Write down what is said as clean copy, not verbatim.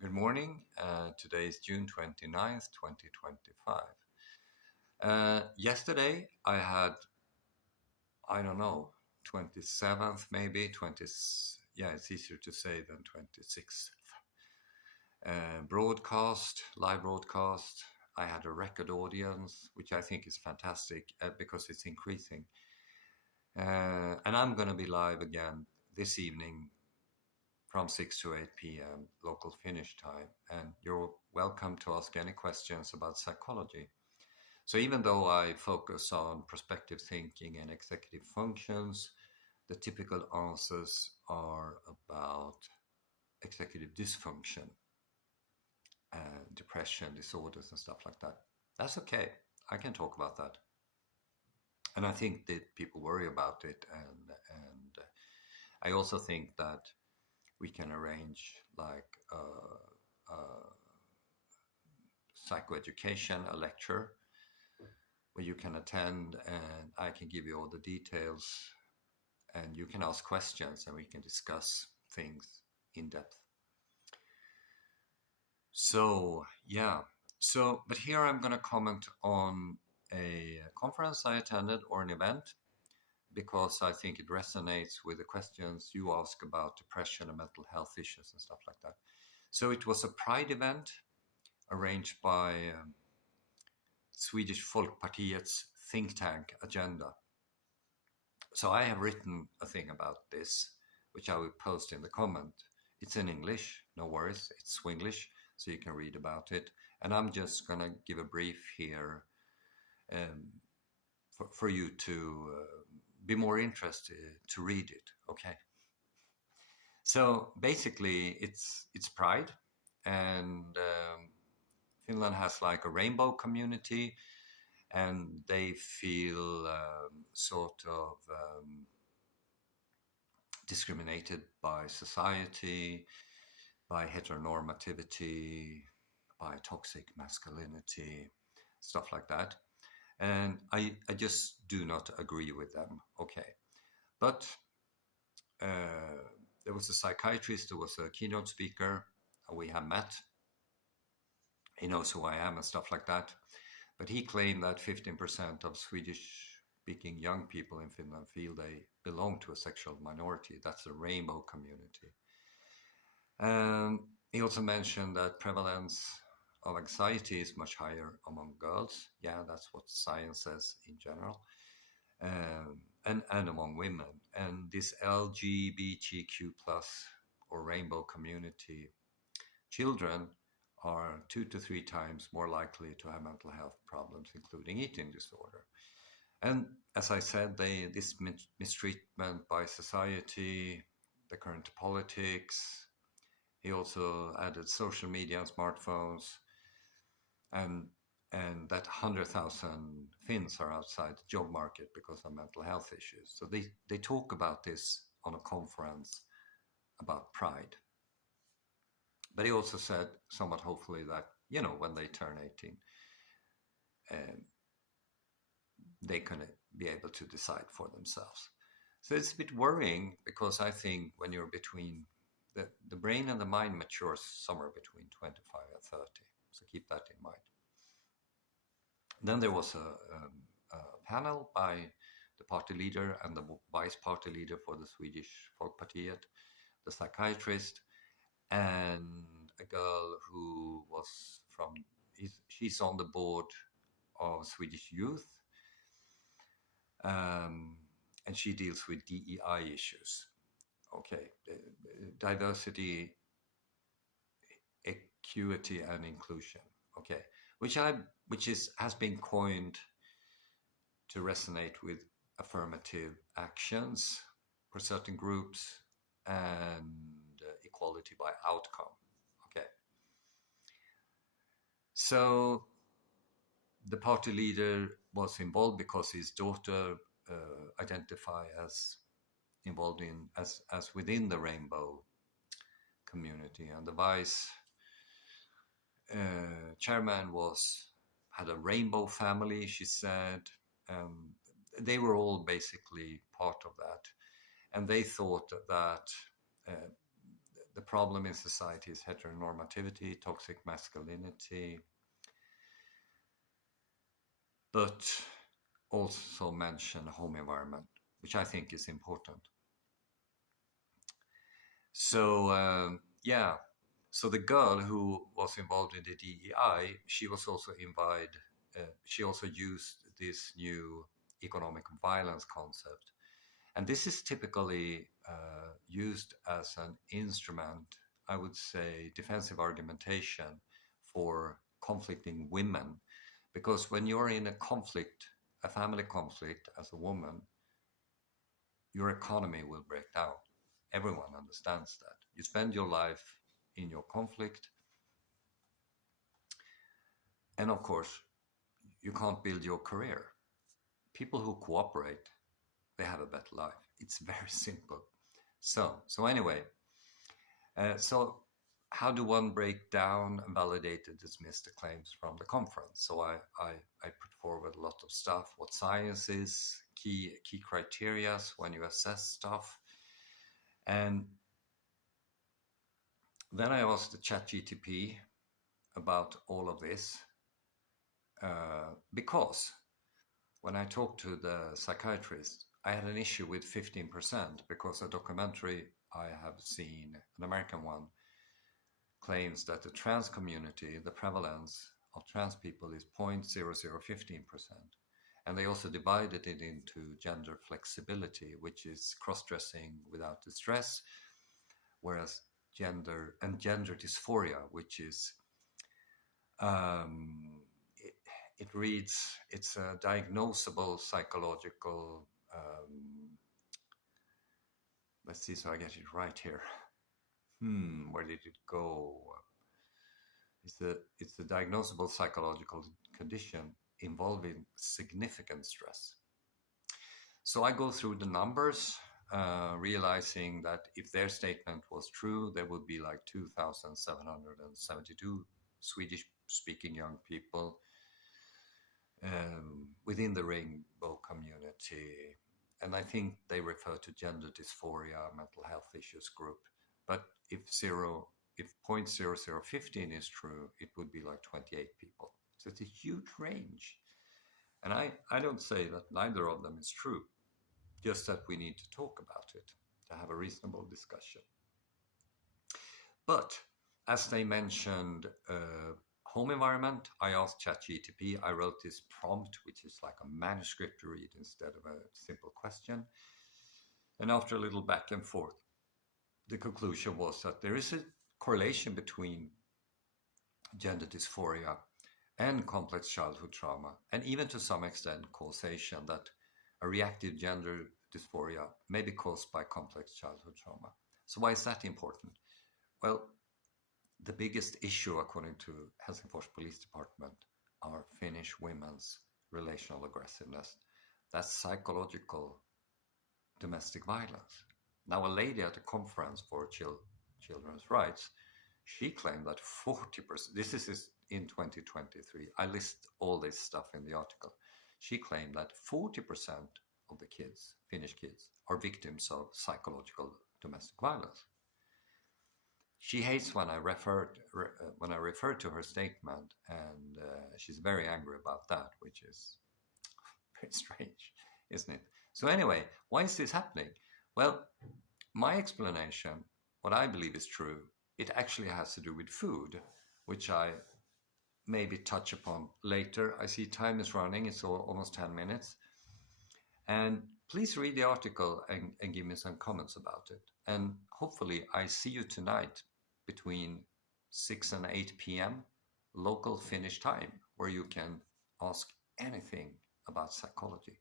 Good morning. Today is June 29th, 2025. Yesterday I had, I don't know, 27th maybe, 20, yeah, it's easier to say than 26th. Live broadcast. I had a record audience, which I think is fantastic because it's increasing. And I'm going to be live again this evening from 6 to 8 p.m. local Finnish time. And you're welcome to ask any questions about psychology. So even though I focus on prospective thinking and executive functions, the typical answers are about executive dysfunction and depression disorders and stuff like that. That's okay. I can talk about that. And I think that people worry about it. And I also think that we can arrange like a psychoeducation, a lecture where you can attend and I can give you all the details and you can ask questions and we can discuss things in depth. So, yeah. So, but here I'm going to comment on a conference I attended or an event because I think it resonates with the questions you ask about depression and mental health issues and stuff like that. So, it was a Pride event arranged by Swedish Folkpartiet's think tank Agenda. So I have written a thing about this, which I will post in the comment. It's in English, no worries, it's Swinglish, so you can read about it. And I'm just going to give a brief here for you to be more interested to read it, okay? So basically, it's Pride, and Finland has like a rainbow community, and they feel sort of discriminated by society, by heteronormativity, by toxic masculinity, stuff like that. And I just do not agree with them. Okay. But there was a psychiatrist who was a keynote speaker. We have met. He knows who I am and stuff like that. But he claimed that 15% of Swedish speaking young people in Finland feel they belong to a sexual minority. That's the rainbow community. He also mentioned that prevalence of anxiety is much higher among girls. Yeah, that's what science says in general. And among women. And this LGBTQ plus or rainbow community, children are 2 to 3 times more likely to have mental health problems, including eating disorder. And as I said, this mistreatment by society, the current politics. He also added social media and smartphones, and that 100,000 Finns are outside the job market because of mental health issues. So they talk about this on a conference about Pride. But he also said, somewhat hopefully, that, when they turn 18, they can be able to decide for themselves. So it's a bit worrying because I think when you're between, the brain and the mind matures somewhere between 25 and 30. So keep that in mind. Then there was a panel by the party leader and the vice party leader for the Swedish Folkpartiet, the psychiatrist, and a girl who was she's on the board of Swedish Youth, and she deals with DEI issues. Okay, diversity, equity, and inclusion. Okay, which has been coined to resonate with affirmative actions for certain groups and equality by outcome. Okay. So the party leader was involved because his daughter identify as involved in as within the rainbow community, and the vice chairman had a rainbow family, she said. They were all basically part of that, and they thought that the problem in society is heteronormativity, toxic masculinity, but also mention home environment, which I think is important. So yeah, so the girl who was involved in the DEI, she was also invited. She also used this new economic violence concept, and this is typically used as an instrument, I would say, defensive argumentation for conflicting women, because when you're in a conflict, a family conflict as a woman, your economy will break down. Everyone understands that. You spend your life in your conflict, and of course, you can't build your career. People who cooperate, they have a better life. It's very simple. So anyway, so how do one break down and validate and dismiss the claims from the conference? So I put forward a lot of stuff, what science is, key criteria when you assess stuff. And then I asked the ChatGTP about all of this because when I talked to the psychiatrist, I had an issue with 15% because a documentary I have seen, an American one, claims that the trans community, the prevalence of trans people is 0.0015%. And they also divided it into gender flexibility, which is cross-dressing without distress, whereas gender dysphoria, which is it reads, it's a diagnosable psychological, let's see, so I get it right here. Where did it go? It's a diagnosable psychological condition involving significant stress. So I go through the numbers, realizing that if their statement was true, there would be like 2,772 Swedish-speaking young people within the rainbow community. And I think they refer to gender dysphoria, mental health issues group. But if 0.0015 is true, it would be like 28 people. So it's a huge range. And I don't say that neither of them is true, just that we need to talk about it to have a reasonable discussion. But as they mentioned home environment, I asked ChatGTP, I wrote this prompt, which is like a manuscript to read instead of a simple question. And after a little back and forth, the conclusion was that there is a correlation between gender dysphoria and complex childhood trauma, and even to some extent causation, that a reactive gender dysphoria may be caused by complex childhood trauma. So why is that important? Well, the biggest issue, according to Helsingfors Police Department, are Finnish women's relational aggressiveness. That's psychological domestic violence. Now, a lady at a conference for children's rights, she claimed that 40%, this is in 2023, I list all this stuff in the article. She claimed that 40% of the kids, Finnish kids, are victims of psychological domestic violence. She hates when I refer to her statement, and she's very angry about that, which is very strange, isn't it? So anyway, why is this happening? Well, my explanation, what I believe is true, it actually has to do with food, which I maybe touch upon later. I see time is running, it's almost 10 minutes. And please read the article and give me some comments about it. And hopefully I see you tonight between 6 and 8 p.m. local Finnish time, where you can ask anything about psychology.